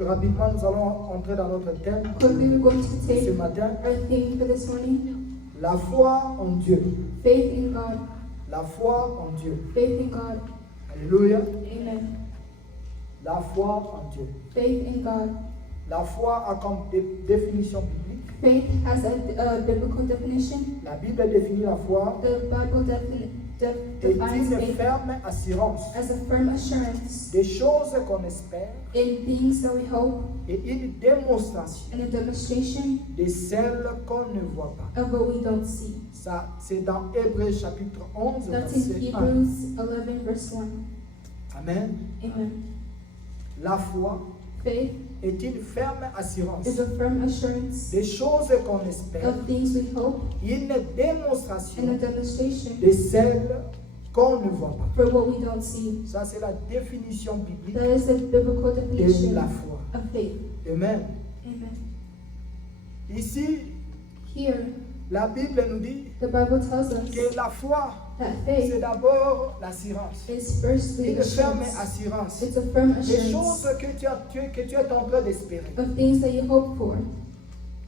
Rapidement, nous allons entrer dans notre thème Quickly, we're going to take ce matin. our theme for this morning. La foi en Dieu. Faith in God. La foi en Dieu. Faith in God. Alléluia. Amen. La foi en Dieu. Faith in God. La foi a comme définition biblique. Faith has a biblical definition. La Bible définit la foi The Bible est defines une faith ferme assurance as a firm assurance des choses qu'on espère in things that we hope et une démonstration and a demonstration de celles qu'on ne voit pas. of what we don't see. Ça, c'est dans Hébreux chapitre 11, That's in verset 1. Hebrews 11, verse 1. Amen. Amen. La foi Faith est une ferme assurance is a firm assurance des choses qu'on espère, of things we hope une démonstration and a demonstration de celles qu'on ne voit pas. for what we don't see. Ça, c'est la définition biblique That is the biblical de definition la foi. of faith. Amen. Amen. Ici, Here, la Bible nous dit the Bible tells us que la foi, that c'est faith d'abord l'assurance. is firstly Une ferme assurance. assurance. It's a firm Des assurance choses que tu es en train d'espérer. of things that you hope for.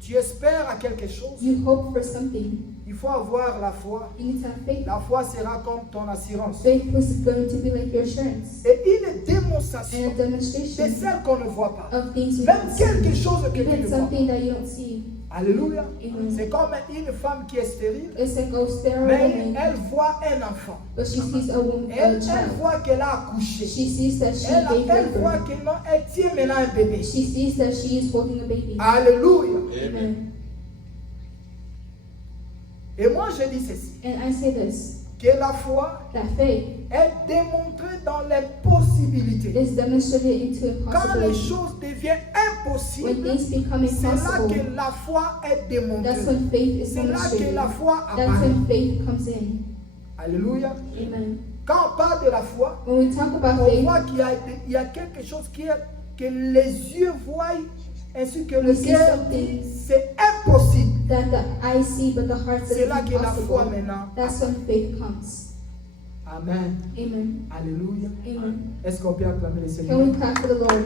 Tu espères à quelque chose. You hope for something. Il faut avoir la foi. You need to have faith. La foi sera comme ton assurance. Faith is going to be like your assurance Et une and démonstration a demonstration de celle qu'on ne voit pas. of things you Même don't see. quelque chose que tu Even ne vois pas. something that you don't see. Alléluia. Amen. C'est comme une femme qui est stérile, It's like a sterile mais woman, elle voit un enfant. but she sees a Elle child. voit qu'elle a accouché. She sees that she Elle gave voit birth. qu'elle elle tient maintenant un bébé. She sees that she is holding a baby. Alléluia. Amen. Et moi je dis ceci, And I say this, que la foi that faith est démontrée dans les possibilités. is demonstrated into Quand les impossibility. choses deviennent When impossibles, things become c'est là impossible, que la foi est that's démontrée. when faith is C'est là que demonstrated. la foi That's apparaît. when faith comes in. Alléluia. Amen. Quand on parle de la foi, When we talk about on faith, voit qu'il y a quelque chose que les yeux voient ainsi que le We see cœur something. dit c'est impossible. that the eye see but the heart says C'est là it's que la foi impossible. maintenant. That's when faith comes. Amen. Amen. Alléluia. Amen. Est-ce qu'on peut acclamer le Can Seigneur? we clap for the Lord?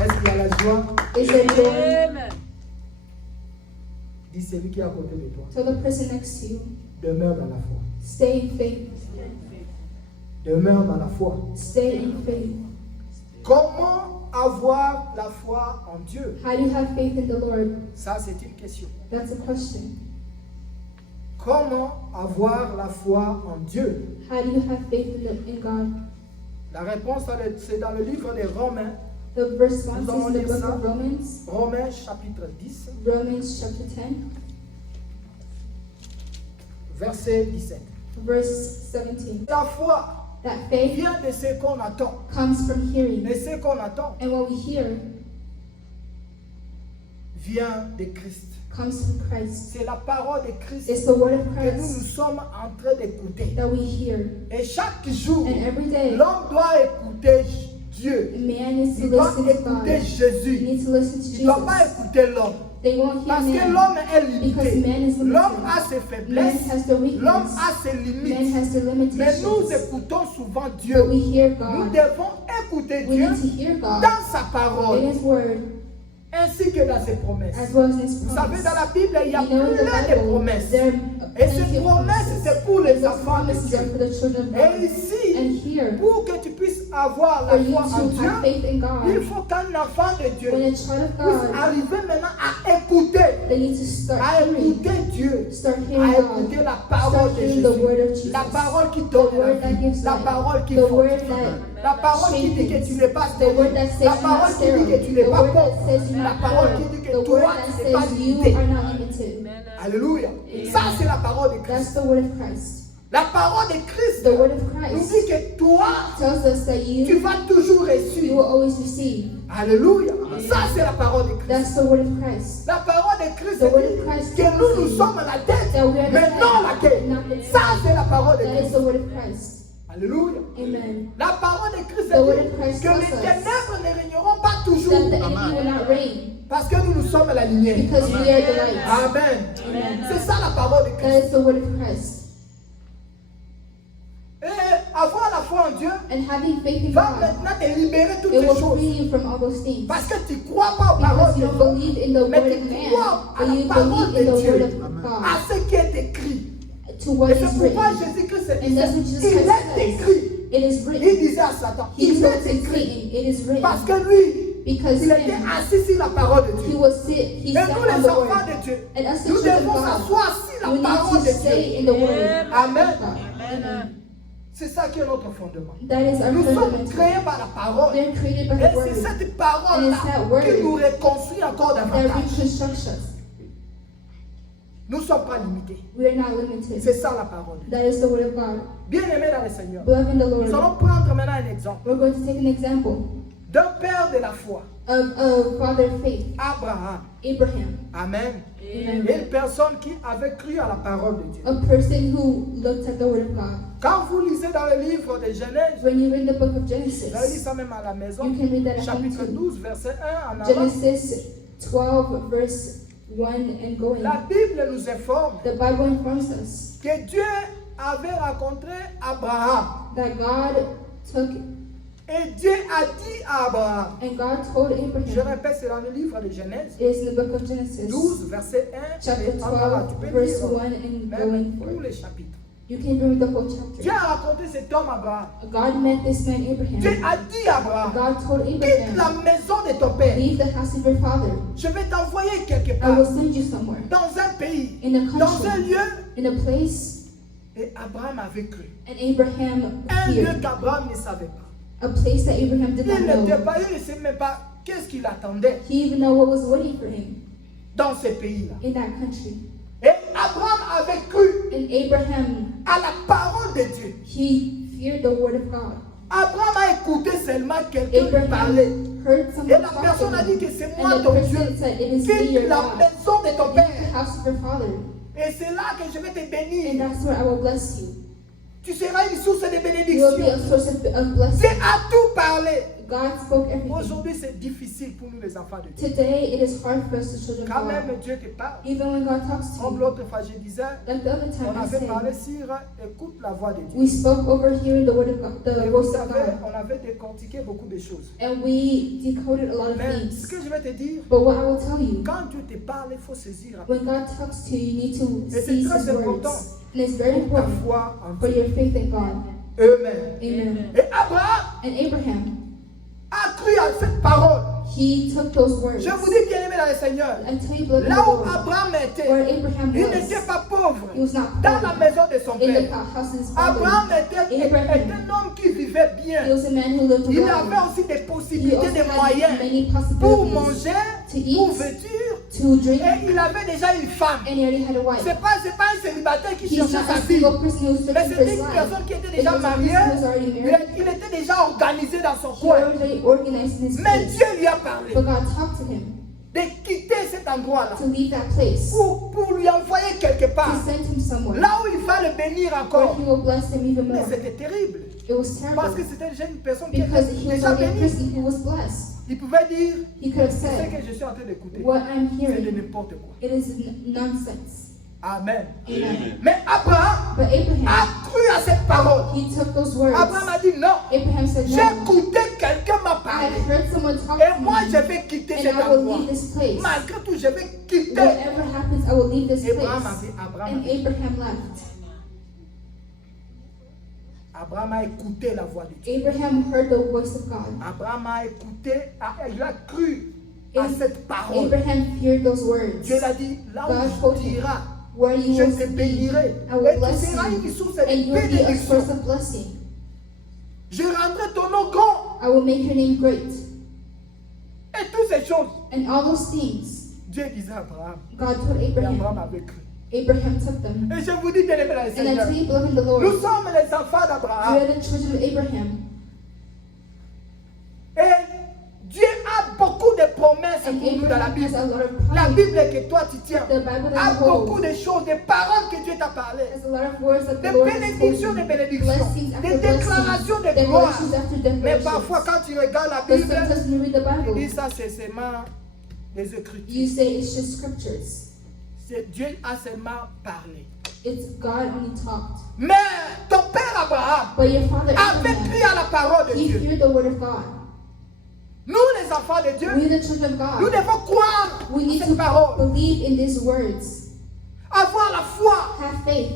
Est-ce qu'il y a la joie? Is there joy? Dis celui qui est à côté de toi. Tell the person next to you, Demeure dans la foi. stay in faith. Demeure dans la foi. Stay in faith. Comment avoir la foi en Dieu? How do you have faith in the Lord? Ça, c'est une question. That's a question. Comment avoir la foi en Dieu? How do you have faith in God? La réponse, c'est dans le livre des Romains, The response Nous is allons in the lire book ça. of Romans, Romains chapitre 10, Romans chapter 10, verset 17. verse 17. La foi That faith vient de ce qu'on attend. comes from hearing, Et ce qu'on attend and what we hear vient de Christ. comes from Christ. C'est la parole de Christ It's the word of que nous Christ sommes en train d'écouter. that we hear. Et chaque jour, And every day, l'homme doit écouter Dieu. man needs to Il doit listen to écouter God. Jésus. You need to listen to Il ne doit pas Jesus. écouter l'homme. They won't hear Parce que man l'homme est because limité. man is limited. L'homme a ses Man faiblesses. has the L'homme weakness. a ses Man limites. has the Mais nous limitations. écoutons souvent But Dieu. we hear Nous God. devons écouter We Dieu need to hear God dans sa in parole, His Word ainsi que dans ses promesses. as well as in His Vous savez, promise. dans la Bible, il y a You know, in the plein de Bible, promesses. there Et are ces plenty of promesses, promises. c'est pour les Those enfants de promises are Dieu. for the children of Et God. ici, And here, pour que tu puisses avoir for la you foi en to Dieu, have faith in il God, faut qu'un enfant de Dieu when a child of puisse God, arriver maintenant à écouter, they need to start à hearing, écouter Dieu, start à hearing écouter God, la parole start de hearing the Jésus, word of Jesus, la parole qui the donne la word that vie, gives la life, parole qui the word fortifie, that la parole qui dit que tu n'es pas the word that stérile, says la you're parole not qui dit que tu sterile, n'es the pas word pauvre, that says you're la not parole poor, qui dit que the toi word that tu n'es pas says you limité. are not limited. Alléluia. Amen. Ça c'est la parole de Christ. That's the word of Christ. La parole de Christ The word of nous Christ dit que toi, tells us that tu you vas toujours will réussir. always receive. Alléluia. Ça c'est la parole de Christ. That's the word of Christ. La parole de Christ The word of dit Christ que tells nous you sommes la tête, that we are the mais non la head, queue. not the Ça tail. c'est la parole de That is Christ. the word of Christ. Alléluia. Amen. La parole de Christ The word dit of Christ que tells les us ténèbres ne régneront pas That toujours. the enemy will not reign Parce que nous sommes la lumière. because we are the light. Amen. Amen. C'est ça la parole de That Christ. is the word of Christ. Et avoir la foi en Dieu, and having faith in va God, maintenant te libérer toutes it ces will choses. free you from all those things. Parce que tu ne crois pas aux paroles Because de you don't l'homme, believe in the mais word tu of man, crois à but la you parole believe in de the Dieu, word of à God, ce qui est écrit. to what Et is c'est pourquoi written. Jésus-Christ And that's what Jesus disait, il Christ est says. écrit. It is Il written. disait à Satan, He il told est Satan, écrit. it is written. Parce que lui, Because il était him, assis sur la parole de he Dieu. he Et sat nous, on les the enfants word. de Dieu, And us, the nous children devons of God, s'asseoir sur we la parole need to de stay Dieu. in the word. Amen. Amen. C'est ça qui est notre fondement. That is our Nous sommes fundamental. créés par la parole. They're created by Et the word c'est cette and parole-là it's that word qui nous reconstruit encore that davantage. reconstructs us. Nous ne sommes pas limités. We are not limited. C'est ça la parole. That is the word of God. Bien-aimés dans le Seigneur, Beloved in the nous Lord, allons prendre maintenant un exemple we're going to take an example d'un père de la foi, of father of faith, Abraham. Abraham. Amen. Amen. Et une personne qui avait cru à la parole de Dieu. A person who looked at the word of God. Quand vous lisez dans le livre de Genèse, When you read the book of vous allez lire Genesis, ça même à la maison, you can read that at home chapitre too. 12, verset 1 en avant, Genesis 12, verse 1 and going. la Bible nous informe The Bible informs us que Dieu avait rencontré Abraham. that God took Et Dieu a dit à Abraham, and God told je Abraham, répète, c'est dans le livre de Genèse, it is in the book of Genesis, 12, verset 1, chapter et en avant, 12, tu peux verse lire 1 and même going tous forward. les chapitres. You can read the whole Dieu chapter. a rencontré cet homme Abraham. God met this man Dieu Abraham. a dit à Abraham, God told quitte la Abraham, maison de ton père, leave the house of your father. je vais t'envoyer quelque I will part, send you somewhere, dans un pays, in a dans un country, lieu. in a place, Et Abraham avait cru. and Abraham Un lieu feared. qu'Abraham ne savait pas. A place that Abraham did Il not n'était know. pas, il ne savait même pas qu'est-ce qu'il attendait He even know what was waiting for him dans ce pays-là. in that country. Et Abraham avait cru And Abraham, à la parole de Dieu. he feared the word of God. Abraham a écouté seulement quelqu'un lui parler. Abraham heard Et someone la talk personne a to dit him. que c'est And moi the ton Dieu. person said, it is me, Quitte your la God. maison de ton Leave the père. house of your father. Et c'est là que je vais te And bénir. that's where I will bless you. Tu seras une source de You will be bénédiction. a source of Dieu blessing. a tout parlé. God spoke everything. Aujourd'hui, c'est difficile pour nous les enfants de Dieu. Today, it is hard for us, the children Quand of même God. Dieu te parle. Even when God talks to Comme you. l'autre fois, je disais, Like the other time on I avait parlé said, sur écoute la voix de Dieu. we spoke over hearing the word of God, Et the vous voice of savez, God. on avait décortiqué beaucoup de choses. And we decoded a lot of Mais ce things. que je vais te dire, But what I will tell you, quand Dieu te parle, il faut saisir when God talks to you, you need to Et c'est seize très His words. important And it's very pour ta important foi en for Dieu. your faith in God. Amen. Amen. Et Abraham And Abraham, a cru à cette parole. he took those words. Je vous dis, bien aimé dans le Seigneur, I tell you, beloved in the là où Lord, Abraham était, where Abraham il was, n'était pas pauvre he was not dans la poor maison de son in the père. house of his father. Abraham était Abraham, un homme qui vivait he bien. was a man who lived Il well. avait aussi des He possibilités, also des had moyens many pour possibilities manger, to eat, pour vêtir, to drink, et il avait déjà une femme. and he already had a wife. C'est pas un célibataire qui He's cherchait not sa a vie. single person who was Mais searching for c'était his une life. personne qui était It déjà was a mariée. person who was already married. Il était déjà organisé dans son He coin. already organized in his Mais place. Dieu lui a parlé But God talked to him de quitter cet endroit-là to leave that place, pour lui envoyer quelque to part. send him somewhere Là où il va le bénir where encore. he will bless him even Mais more. c'était terrible. It was Parce que terrible c'était déjà une personne qui because était he was déjà already a bénie. person who was blessed. Il pouvait dire, He could have ce said, que je suis en train d'écouter, what I'm c'est de hearing, n'importe quoi. it is nonsense. Amen. Amen. Mais Abraham But Abraham, a cru à cette parole. he took those words. Abraham a dit non. Abraham said, J'ai no, écouté, quelqu'un m'a I parlé. have heard someone talk Et to moi, je me, vais quitter and cet I will endroit. leave this place. Malgré tout, je vais quitter. Whatever happens, I will leave this Abraham place. avait, And Abraham left. Abraham a écouté la voix de Dieu. Abraham heard the voice of God. Abraham a écouté, il a cru à cette parole. Abraham feared those words. Dieu l'a dit, là God où told tu him, iras, where you je will te be, bénirai. I will Et tu bless seras you, une source and de you will be a bénédiction. source of blessing. Je rendrai ton nom grand. I will make your name great. Et toutes ces choses, And all those things, Dieu disait à Abraham. God told Et Abraham. Abraham avait cru. Abraham took them. Et je vous dis, bien aimé dans le And I Seigneur, tell you, beloved in the Lord, nous sommes les enfants we d'Abraham. are the children of Abraham. Et Dieu a beaucoup de promesses And pour nous dans la Abraham Bible. has a lot of La promises. Bible que toi tu tiens The Bible that a you beaucoup hold de choses, des paroles que Dieu t'a parlé. has a lot of words that the Des Lord has bénédictions, spoken. des bénédictions, Blessings after des déclarations blessings. de gloire. Declarations after Mais declarations. parfois quand tu regardes la But Bible, sometimes when you read the tu dis Bible, ça c'est seulement des you écritures. say it's just scriptures. Dieu a seulement parlé. It's God only talked. Mais ton père Abraham But your father avait Abraham, cru à la parole de he Dieu. feared the word of God. Nous, les enfants de Dieu, We the children of nous God, devons croire we à need cette to parole. believe in these words. Avoir la foi. Have faith.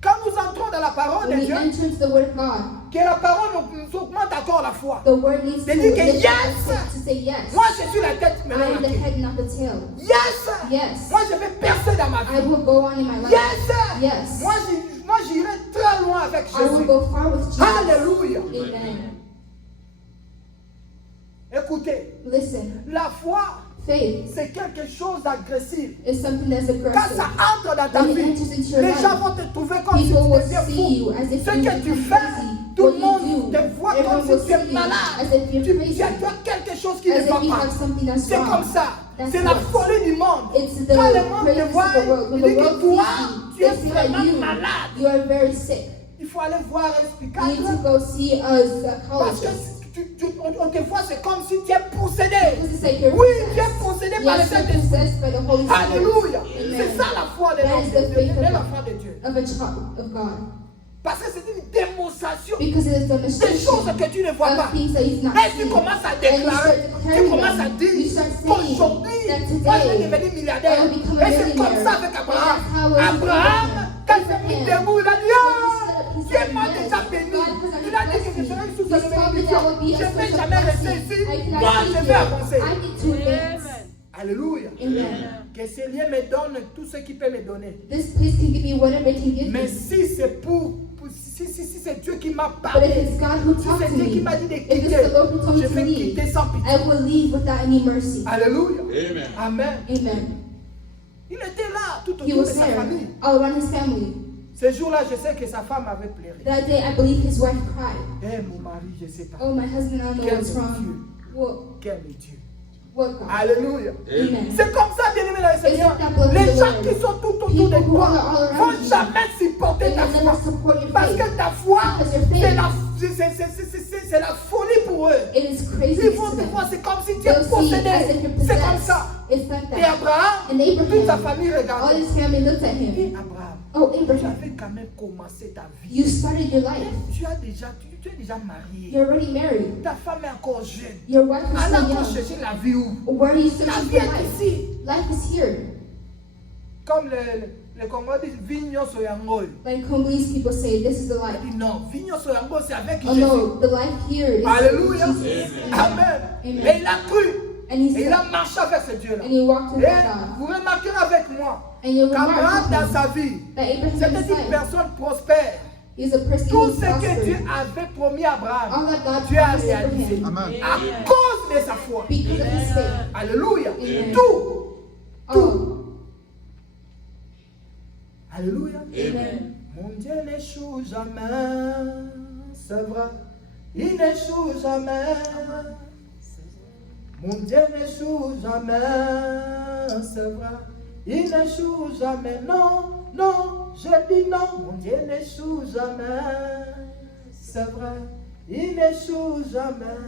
Quand nous entrons dans la parole de When we Dieu, enter into the word of God, que la parole nous augmente encore la foi. the word needs to They need to lift yes. us up to say yes. Moi, je suis la tête, I maintenant am la the queue. head, not the tail. Yes. Yes. Moi, je vais percer dans ma I vie. will go on in my life. Yes. Yes. Moi, j'irai très loin avec I will Jésus. go far with Jesus. Alléluia. Amen. Écoutez, Listen, la foi, faith c'est quelque chose d'agressif. is something that's Quand aggressive. ça entre dans ta When it vie, enters into your les life, gens vont te trouver comme si tu people will deviens see you fou. as if Ce you que tu become fais, crazy. tout le What you monde do, te voit everyone comme will si tu es see you malade. as if you're crazy. Tu as quelque chose qui As ne if va you pas. have something that's C'est wrong. comme ça. That's C'est la it. folie du monde. It's the Quand le monde te craziness voit, of the world. When il the dit que world toi, sees tu you, es they see that vraiment malade. you are very sick. Il faut aller voir un You need to psychiatre. go see a Parce que psychologist. on te voit, c'est comme si tu es possédé. Because it's like you're Oui, tu es possessed. possédé par le Yes, you're Saint-Esprit. possessed by the Holy Spirit. Alléluia. Amen. C'est ça la foi de That l'homme is the faith de l'enfant de Dieu. of a child of God. Parce que c'est une démonstration Because it is des demonstration choses que tu ne vois pas. of things that he's not Et tu seen. commences à And you déclarer, start tu declaring commences à them. dire You start saying qu'aujourd'hui, that moi je vais today devenir milliardaire. I will become Et a c'est comme millionaire. ça avec And Abraham. that's how it was with Abraham, Abraham. quand il s'est mis debout, il a dit, When he ah, stood up, he Dieu said, m'a yes, déjà God béni. has Il already a dit que blessed je serai me. sous He sa told me that I will bénédiction. be a Je ne vais source of jamais rester blessing. ici. I cannot Moi, stay je vais here. avancer. I need to advance. Alléluia. Amen. Que ce lieu me donne tout ce qu'il peut me donner. This place can give me whatever it can give Mais me. si c'est si c'est Dieu qui m'a But parlé, if it's God who si talked c'est to Dieu qui me, m'a dit de if quitter, it's the Lord who told me je to vais leave, quitter sans pitié. I will leave without any mercy. Alléluia. Amen. Amen. Amen. Il était là tout He autour de was sa there, famille. all around his family. Ce jour-là, je sais que sa femme avait pleuré. That day, I believe his wife cried. Eh, mon mari, je ne sais pas. Oh, my husband, I don't know Quel what's est Dieu? wrong. Quel est Dieu? What God? Alléluia. Amen. C'est comme ça, bien aimé dans le Seigneur. It's not Les the gens Lord. qui sont tout autour People de who toi are all ne around vont you, jamais supporter they ta will foi. never support your Parce faith. que ta foi, Because your faith, c'est la folie pour eux. it is crazy Ils vont to te them. voir, c'est comme si tu es They'll see as if possédé. you're C'est comme possessed. ça. It's like Et that. Abraham, And toute sa Abraham, famille all regardait. his family looked at Et him. Abraham, Oh, tu Abraham, avais quand même commencé ta vie. you started your life. Tu es déjà marié. You're already married. Ta femme est encore jeune. Your wife is Elle a so encore young. cherché la vie où? Where are you La searching vie for est life? ici. Life is here. Comme les Congolais disent, vigno soyango. Like Congolese people say, this is the life. Il dit non, vigno soyango, c'est avec Oh Jésus. no, the life here is Alléluia. Jesus. Amen. Amen. Et il a cru. And he Et il said, a marché avec ce Dieu-là. and he walked with Et God. vous remarquerez avec moi And you'll qu'Abraham, remark dans sa vie, that Abraham in c'était his une life personne prospère. is a person Tout who ce que Dieu prospered. avait promis à All Abraham, that God Dieu a promised réalisé. Abraham Amen. À cause de sa foi. because of his faith. Alléluia. Amen. Tout. Oh, Alléluia. amen. Mon Dieu n'échoue jamais, c'est vrai. Il n'échoue jamais. Mon Dieu n'échoue jamais, c'est vrai. Il n'échoue jamais. Non, non, je dis non. Mon Dieu n'échoue jamais, c'est vrai. Il n'échoue jamais.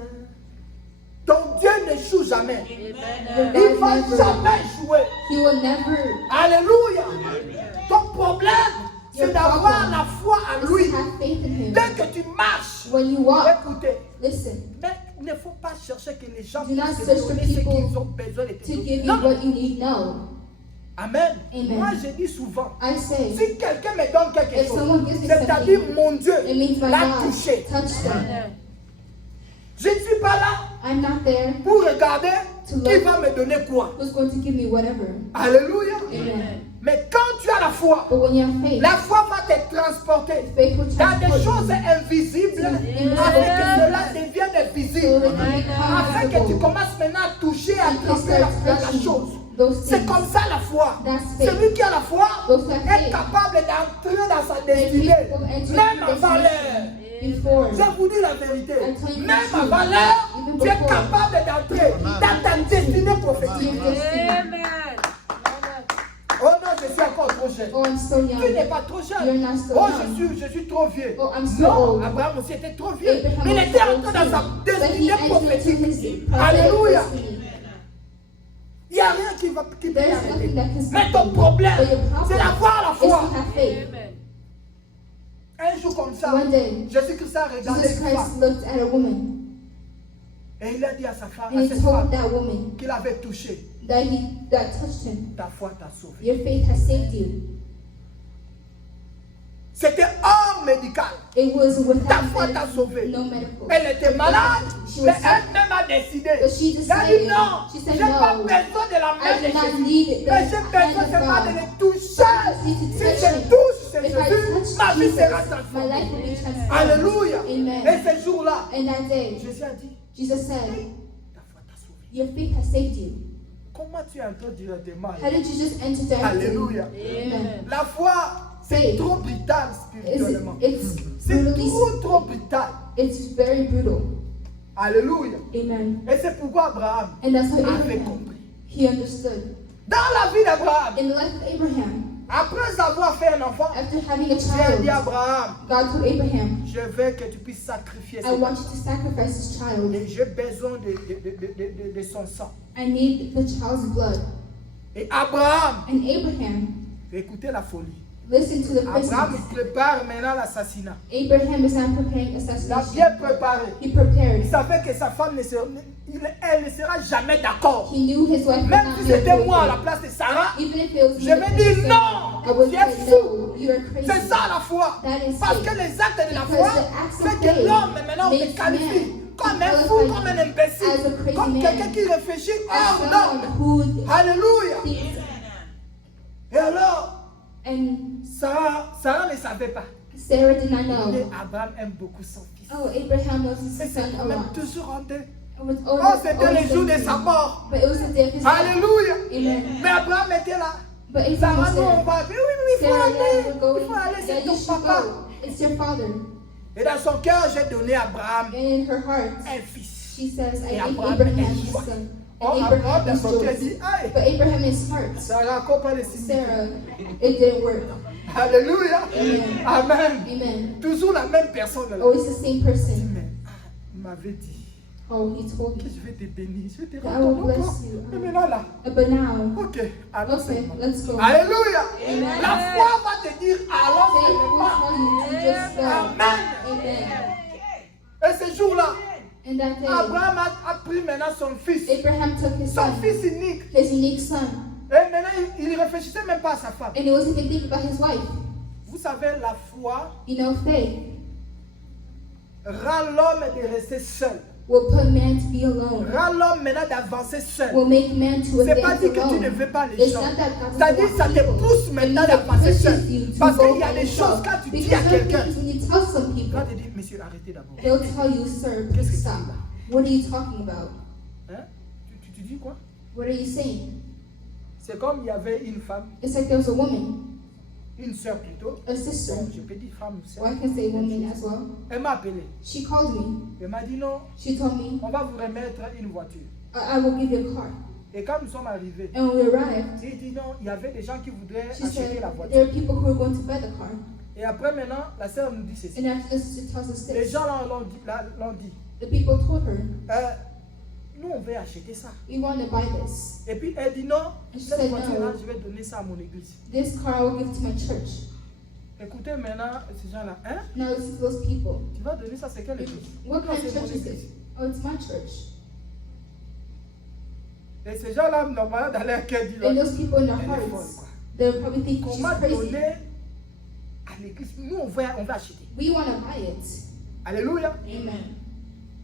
Ton Dieu n'échoue jamais. Your Il ne God va never, jamais jouer. he will never Alléluia. Ton problème, c'est d'avoir la foi en lui. have faith in him. Dès que tu marches, When you walk, écoutez, listen, mais il ne faut pas chercher que les gens Do not puissent te search for donner ce people qu'ils ont besoin de te to donner. give you Non. what you need. No. Amen. Amen. Moi, je dis souvent, I say, si quelqu'un me donne quelque if chose, someone gives me c'est-à-dire something, mon Dieu it means my l'a God touché. touched them. Je ne suis pas là I'm not there pour regarder To qui look. va me donner quoi. who's going to give me whatever. Alléluia. Amen. Mais quand tu as la foi, But when you have faith, la foi va te transporter faith will dans des transport choses you. invisibles Amen. afin que cela devienne So visible. that you become Afin que tu visible. commences maintenant à toucher, à You can attraper start la touching chose. those C'est things. comme ça la foi. That's faith. Celui qui a la foi Those who have est faith. capable d'entrer dans sa And destinée, people will enter même into avant l'heure. destination before. Je vous dis la vérité. I tell you Même the truth. avant l'heure, Even tu es before. capable d'entrer dans ta destinée prophétique. Your destiny. Oh non, je suis encore trop jeune. Oh, I'm so Tu n'es young. pas trop You're jeune. not so Oh, young. je suis trop vieux. Oh, I'm so Non, old. Abraham aussi était trop vieux. Abraham Mais il was était old entré dans sa too. But he destinée entered into prophétique. his prophetic Alléluia. destiny. Il n'y a rien qui peut There's l'arrêter. nothing that can Mais stop ton you. problème, But your c'est d'avoir la problem is foi. to have faith. Un jour comme ça, One day, Jésus-Christ a regardé Jesus une femme Christ looked at a woman et il a dit à sa femme, and à he cette told femme that woman qu'il avait touché. that touched him. Ta foi t'a sauvé. Your faith has saved you. C'était hors médical. It was Ta without foi t'a sauvé. no medical. Elle était malade, She mais was sick. elle-même a décidé. But she Elle a dit decided, non, she je said n'ai pas no. besoin de la I main de do not Jésus. need it. Mais j'ai besoin seulement de le toucher. Si je touche If I Jésus, ma touch vie sera Jesus, my transformée. life will be transformed. Alléluia. Amen. Et ce jour-là, And that day, Jésus a dit, Jesus said, ta foi t'a sauvé. your faith has saved you. Comment tu entres directement? How did you just enter directly? Alléluia. Amen. La foi, c'est Faith. trop brutal spirituellement. It's C'est brutally, trop brutal. it's very brutal. Alléluia. Amen. Et c'est pourquoi Abraham And that's how avait Abraham, compris. he understood. Dans la vie d'Abraham, In the life of Abraham, après avoir fait un enfant, after having a Dieu a dit à child, Abraham, God told Abraham, je veux que tu puisses sacrifier I cet want enfant. you to sacrifice this child. Et j'ai besoin de son sang. I need the child's blood. Et Abraham, And Abraham, écoutez la folie. listen to the Abraham presence. prépare maintenant l'assassinat. Abraham is now preparing Il a assassination. bien préparé. He Il prepared. savait que sa femme elle ne sera jamais d'accord. He knew his wife would Même not si be okay c'était with moi à la it. place de Sarah, Even if it was je me, vais dire non. I would Tu say es no. fou. You are crazy. C'est ça la foi. That is Parce faith. que les actes de la Because foi the acts of fait que faith l'homme maintenant on te makes qualifie man comme un qualified fou, comme un imbécile, as a crazy comme man. quelqu'un qui réfléchit As hors someone norme. who Alléluia. thinks, Et alors, and Sarah ne savait pas. Sarah did not Mais know. Abraham aime beaucoup son fils. Oh, Abraham loves Et his c'est son a quand même lot. toujours en deux. It was Oh, always, c'était always le jour de the sa same. mort. But it was the day of his death. Alléluia. Amen. Mais Abraham était là. But Abraham Sarah, was nous, on there. va. Oui, il faut Sarah aller. and I were Il going. faut aller, Yeah, c'est you ton should papa. go. It's your father. Et dans son cœur, j'ai donné à Abraham And in her heart, un fils. she says, I Et gave Abraham Abraham est his joie. son. Oh, And Abraham, Abraham dans is son cœur, joy. dit, aïe, But Abraham is heart. Sarah comprend le signe. Sarah, it didn't work. Alléluia. Amen. Amen. Amen. Toujours la même personne là. Always the same Il dit, person. mais il m'avait dit Oh, he told que me. je vais te bénir, je vais te I will rendre ton bless emploi. you. Et maintenant là, But now, ok, allons okay, seulement. let's go. Alléluia. Amen. La foi va te dire allons Faith will seulement. tell you to just go. Amen. Amen. Et ce jour-là, And that day, Abraham a pris maintenant son fils, Abraham took his son son, fils unique. his unique son, Et maintenant, il ne réfléchissait même pas à sa femme. and he wasn't even thinking about his wife. Vous savez, la foi You know, faith rend l'homme de rester seul. will put man to be alone. Rend l'homme maintenant d'avancer seul. Will make man to C'est pas advance dit que tu ne alone. veux pas les It's gens. not that God C'est-à-dire doesn't ça want te people. pousse It maintenant means it d'avancer pushes seul. you to Parce go qu'il y a by des yourself. choses quand tu dis Because à there are quelqu'un, things when you tell some il people, va te dire, monsieur, arrêtez d'abord. they'll tell you, sir, Qu'est-ce please que tu stop. dis là? What are you talking about? Hein? Tu dis quoi? What are you saying? C'est comme il y avait une femme, It's like there was a woman, une sœur plutôt. a sister. Bon, je peux dire femme ou sœur. Or I can say woman as well. Elle m'a appelé. She called me. Elle m'a dit non, She told me, on va vous remettre une voiture. I will give you a car. Et quand nous sommes arrivés, And when we arrived, j'ai dit non, il y avait des gens qui voudraient she acheter said, la there voiture. are people who are going to buy the car. Et après maintenant, la sœur nous dit ceci. And after this, she tells us Les this. gens là l'ont dit. The people told her, Nous on veut acheter ça. we want to buy this. Et puis elle dit non, And she cette said voiture là, no. je vais donner ça à mon église. This car I will give to my church. Écoutez maintenant ces gens là, hein? Now listen to those people. Tu vas donner ça, c'est quelle église? What Non, kind of c'est mon church is église. it? Oh, it's my church. Et ces gens là, normalement dans leur cœur disent And those people in their elle est folle, hearts, quoi. they'll probably think she's Comment crazy. donner à l'église? Nous on va acheter. We want to buy it. Alléluia. Amen.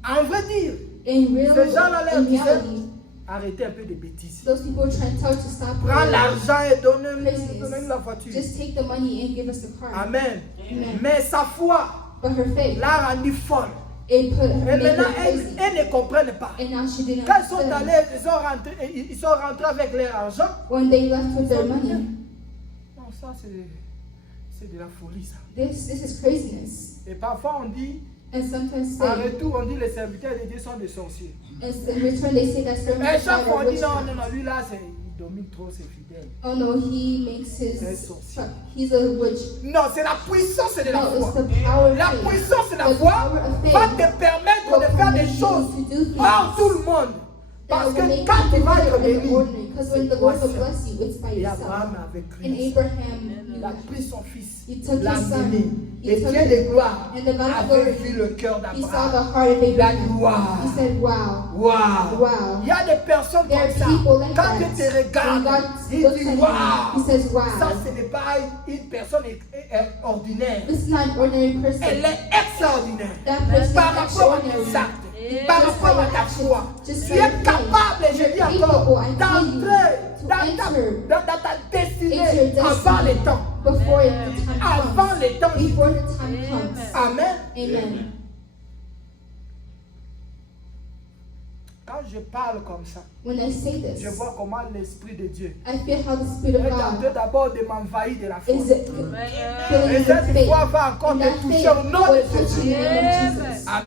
En vrai dire, In real, ces gens là leur in disaient reality, arrêtez un peu de bêtises. those people are trying to tell us to stop. Prends doing l'argent et donne-nous craziness. la voiture. Just take the money and give us the car. Amen. Amen. Mais sa foi But her faith, l'a rendue folle. it put Et her, made maintenant, her crazy. elles ne comprennent pas. And now she didn't Quand ils sont understand. allés, ils sont rentrés avec leur argent. When they left with their money, Non, ça c'est de la folie ça. this is craziness. Et parfois on dit, And sometimes en say, retour on dit les serviteurs de Dieu sont des sorciers. and in return they say that servants Et of chaque God fois are on dit non, non, witchcraft. non, lui là il domine trop ses fidèles. Oh no, he makes C'est his, sorcier. he's a witch. Non, c'est la puissance de la No, it's foi. the power of La faith. puissance de la The foi power of faith va te permettre will de faire des permit you choses to do things hors tout le monde. that Parce will que make quand you tu vas être better than béni, ordinary. Because when the Lord will bless you, it's by et yourself. Abraham avait And cru. Abraham, Il a pris son fils, he took l'a his son, amené. he Et took Dieu de gloire and the God of avait glory, vu le cœur he saw the d'Abraham. heart of Il a dit, Abraham. waouh, He said, wow. waouh. Wow. Il y a des personnes There are comme ça. people like Quand that. tu te When regardes, God il looks dit, at you, waouh. he says, Ça, wow. ce n'est pas une personne ordinaire. This is not an ordinary person. Elle est extraordinaire. That person Par is rapport à extraordinary. tes actes, par rapport à ta foi. Just Tu by es your faith. capable, je dis You're encore, capable, I tell you, d'entrer to dans enter ta destinée into your avant destiny le temps. before the time Avant comes. le temps. Before the time comes. Amen. Amen. Quand je parle comme ça, When I say je this, vois comment l'Esprit de Dieu I feel how the Spirit of est en train God d'abord de m'envahir de la foi. is filling Et you with cette faith. foi va encore And te that toucher faith au nom de will touch Jésus. you in the name of Jesus. Amen.